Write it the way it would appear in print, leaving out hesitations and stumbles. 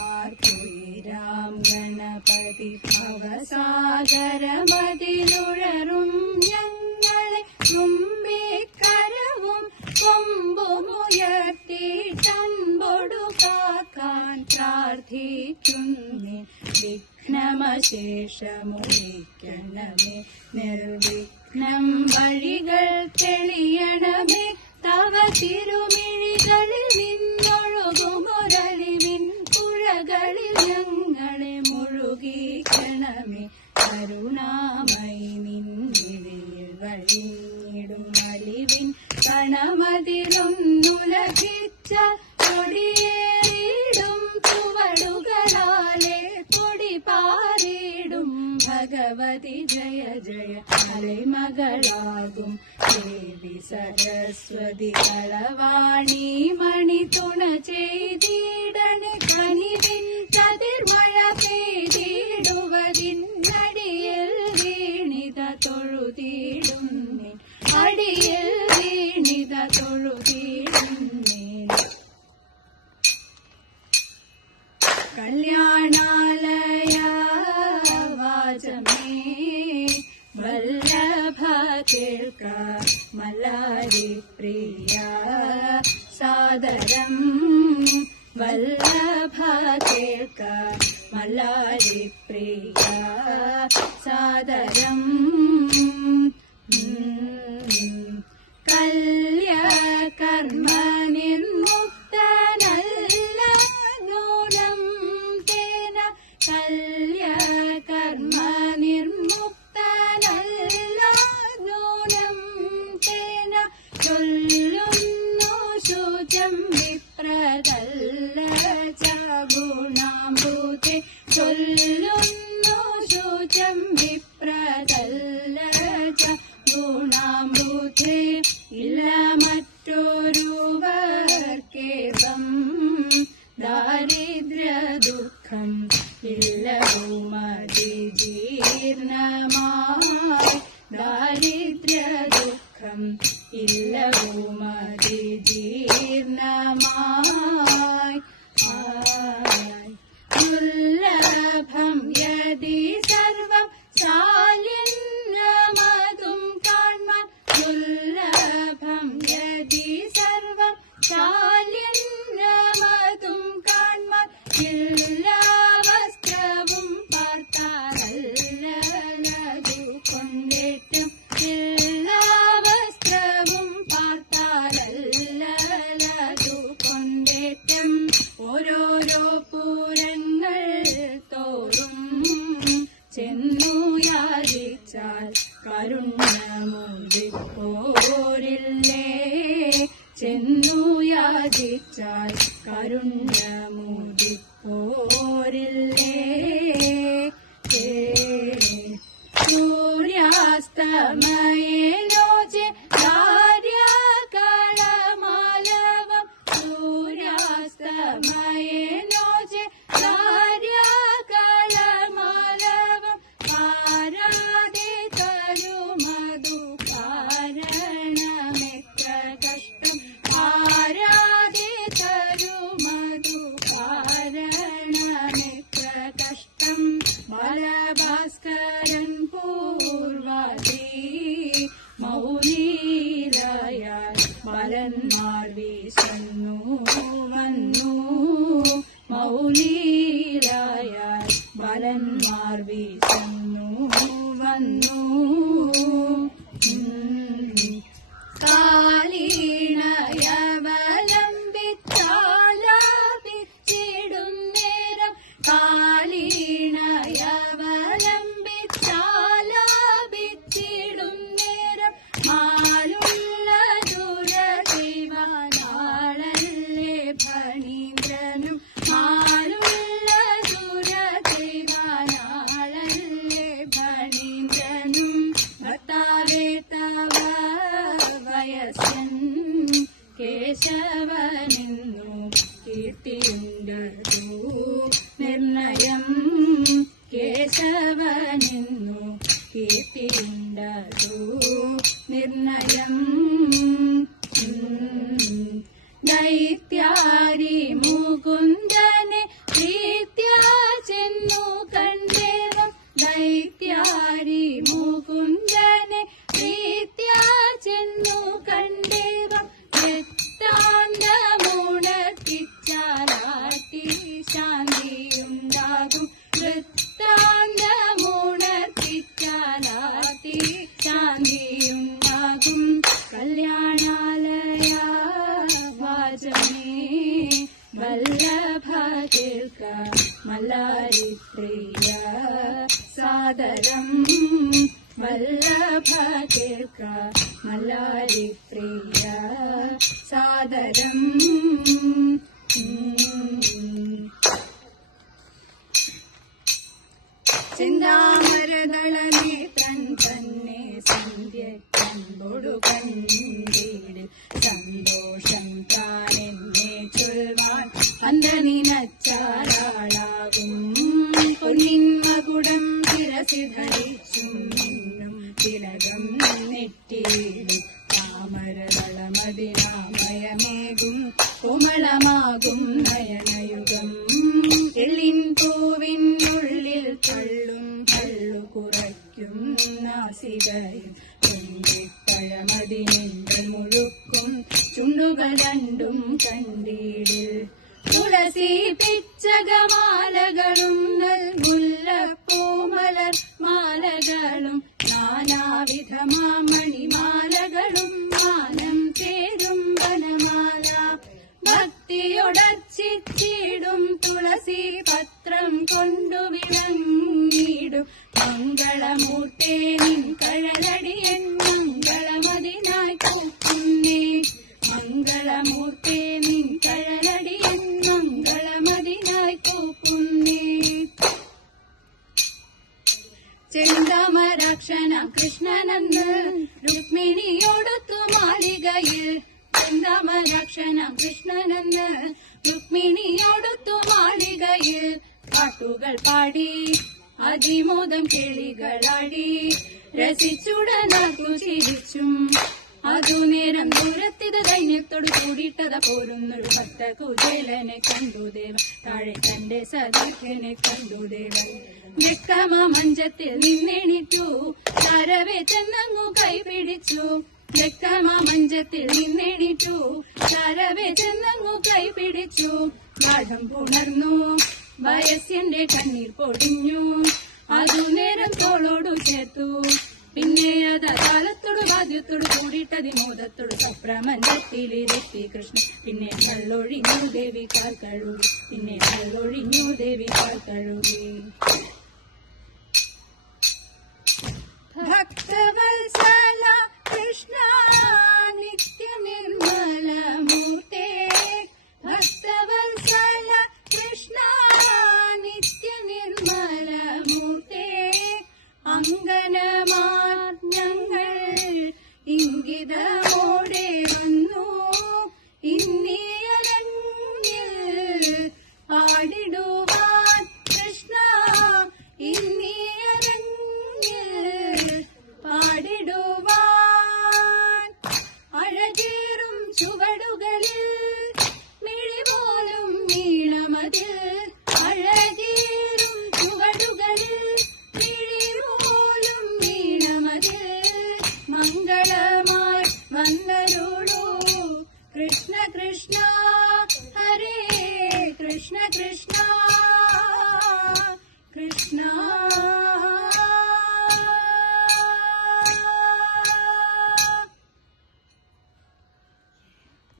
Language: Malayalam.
മാർക്കുയിരാം ഗണപതി ഭവസാഗരമതിലുഴറും ഞങ്ങളെ മുമ്പേ കരവും കൊമ്പുമുയർത്തിട്ടമ്പൊടു കാക്കാൻ പ്രാർത്ഥിക്കുന്നേ. വിഘ്നമശേഷമൊഴിക്കണമേ, നിർവിഘ്നം വഴികൾ തെളിയണമേ. തവ തിരുമിഴികളിൽ നിന്നൊഴുകുമൊരലിവിൻ പുഴകളിൽ ഞങ്ങളെ മുഴുകിക്കണമേ. കരുണാമയി നിൻമിഴിയിൽ വഴിഞ്ഞിടും അലിവിൻ കണമതിലൊന്നു ലഭിച്ച കൊടിയേറിയിടും ചുവടുകളാലെ കൊടി പാറിയിടും ഭഗവതി ജയ ജയ. അലൈമകളാകും ദേവി സരസ്വതി കളവാണി മണി തുണ ചെയ്തിടണേ. കനിവിൻ കതിർമഴ പെയ്തിടുവതിന്നടിയിൽ വീണിത തൊഴുതിടുന്നേ, അടിയിൽ വീണിത തൊഴുതിടുന്നേ. കല്യാണാലയ വാചമേ വല്ലഭ കേൾക്ക മലരി പ്രിയ സാദരം. വല്ലഭ കേൾക്ക മലരി പ്രിയ സാദരം. കല്യ കർമ്മ നിർമുക്തനല്ല നൂനം തേന. കല്യ കർമ്മ നിർമുക്തനല്ല നൂനം തേന. ചൊല്ലുന്നു ശുചം വിപ്രതല്ല ച ഗുണാംബുധേ. ചൊല്ലുന്നു ശുചം വിപ്രതല്ല ച ഗുണാംബുധേ. ഇല്ല മറ്റൊരുവർക്കേവം ദാരിദ്ര്യ ദുഃഖം ഇല്ലവുമതി ജീർണമായി. ദാരിദ്ര്യ ദുഃഖം ഇല്ലവുമതി ജീർണമായി. ദുർലഭം യദി സർവം ശാലിന്യമതും കാൺമാൻ. ദുർലഭം യദി സർവം ശാലിന്യമതും കാൺമാൻ. എല്ലാ വസ്ത്രവും പാർത്താലല്ലതു കൊണ്ടേറ്റും. എല്ലാ വസ്ത്രവും പാർത്താലല്ലതു കൊണ്ടേറ്റും. ഓരോരോ പൂരങ്ങൾ തോറും ചെന്നു യാചിച്ചാൽ കരുണ്യമുദിപ്പോരില്ലേ. ചെന്നു യാചിച്ചാൽ കരുണ്യമുദിപ്പോരില്ലേ. സൂര്യാസ്തമയേനോചെ ധാര്യകളമാലവം. സൂര്യാസ്തമയേനോചെ ധാര്യകളമാലവം. പാരാതെ തരുമതു കാരണമെത്ര കഷ്ടം. പാരാതെ തരുമതു കാരണമെത്ര കഷ്ടം. ബാലഭാസ്കരൻ പൂർവതി മൗനീലയാൽ ബാലന്മാർ വീശന്നു വന്നു. മൗനീലയാൽ ബാലന്മാർ വീശന്നു വന്നു. കാലീണയവലംബിച്ചാലാപിച്ചിടും നേരം. കാലീണയവലംബിച്ചാലാപിച്ചിടും നേരം. മാലുള്ള ദുരദൈവനാളല്ലേ ഫണീന്ദ്രനും. മാലുള്ള ദുരദൈവനാളല്ലേ ഫണീന്ദ്രനും. ഭർത്താവേ തവ വയസ്സൻ കേശവനെന്നു കീർത്തിയുണ്ടതു നിർണയം. കേശവനെന്നു കീർത്തിയുണ്ടതു നിർണയം. ദൈത്യാരി മുകുന്ദനെ ശാന്തിയുണ്ടാകും വൃത്താന്തമുണർത്തിച്ചാലാത്തി ശാന്തിയുണ്ടാകും കല്യാണാലയ വാചമേ വല്ലഭ കേൾക്ക മല്ലാരിപ്രിയ സാദരം വല്ലഭ കേൾക്ക മല്ലാരിപ്രിയ സാദരം ചിന്താമരദളനേത്രൻ തന്നെ സന്ധ്യ കണ്ടൊടു കണ്ടീടിൽ സന്തോഷം താനെന്നെ ചൊൽവാൻ അന്തനിനച്ചാലാളാകും പൊന്നിൻ മകുടം ശിരസി ധരിച്ചും നിന്നും തിലകം നെറ്റിയിടും താമരദളമതിനാമയമേകും കോമളമാകും നയനയുഗം എള്ളിൻ പൂവിനുള്ളിൽ തള്ളും കള്ളു കുറയ്ക്കും നാസികയും തുണ്ടിപ്പഴമതിനിന്റെ മുഴുക്കും ചുണ്ടുകൾ രണ്ടും കണ്ടീടിൽ തുളസി പിച്ചകമാലകളും മുല്ലപ്പൂമലർ മാലകളും നാനാവിധമാമണിമാലകളും മാനം ചേരും വനമാല ഭക്തിയൊടർച്ചിച്ചിടും തുളസി പത്രം കൊണ്ടു വിളങ്ങിടും മംഗളമൂർത്തേ നിൻ കഴലടിയൻ മംഗളമതിനായി കൂക്കുന്നേ മംഗളമൂർത്തേ നിൻ കഴലടിയൻ മംഗളമതിനായി കൂക്കുന്നേ ചെന്താമരാക്ഷന കൃഷ്ണനെന്ന് രുക്മിണിയോടൊത്തു മാളികയിൽ ചെന്താമരാക്ഷന കൃഷ്ണനെന്ന് രുക്മിണിയോടൊത്തു മാളികയിൽ പാട്ടുകൾ പാടി അതിമോദം കിളികളാടി രസിച്ചുടനാക്കു ചിരിച്ചും അതു നേരം ദൂരത്തിത് ദൈന്യത്തോട് കൂടിയിട്ടത പോരുന്നൊരു ഭക്ത കുചേലനെ കണ്ടു ദേവൻ താഴെ തന്റെ സദാഖ്യനെ കണ്ടു ദേവൻ വെക്കമ മഞ്ചത്തിൽ നിന്നെണിറ്റു താരവേ ചെന്നങ്ങു കൈപിടിച്ചു വെക്കമ മഞ്ചത്തിൽ നിന്നെണിറ്റു താരവേ ചെന്നങ്ങു കൈപിടിച്ചു ഗാഠം പുണർന്നു വയസ്യന്റെ കണ്ണീർ പൊടിഞ്ഞു അതു നേരം തോളോടു ചേർത്തു പിന്നെ അത് താളത്തോട് വാദ്യത്തോട് കൂടിയിട്ടതിമോദത്തോട് സപ്രമഞ്ചത്തിലിരുത്തി കൃഷ്ണൻ പിന്നെ കള്ളൊഴിഞ്ഞു ദേവി കാൽ കഴുകി പിന്നെ കള്ളൊഴിഞ്ഞു ദേവി കാൽ കഴുകി ഭക്തവത്സല കൃഷ്ണ നിത്യനിർമ്മലമൂർത്തേ ഭക്തവത്സല കൃഷ്ണ നിത്യനിർമ്മലമൂർത്തേ അങ്കനമാജ്ഞങ്ങൾ ഇംഗിതമോടെ വന്നു ഇന്നിയലങ്ങിൽ പാടിടുവാൻ കൃഷ്ണ ഇന്നിയലങ്ങിൽ പാടിടുവാൻ അഴകേറും ചുവടുകളിൽ മിഴിപോലും നീളമതിൽ അഴകേറും ചുവടുകളിൽ മിഴിപോലും നീളമതിൽ മംഗളമായി വന്നരുളൂ കൃഷ്ണ കൃഷ്ണ ഹരേ കൃഷ്ണ കൃഷ്ണ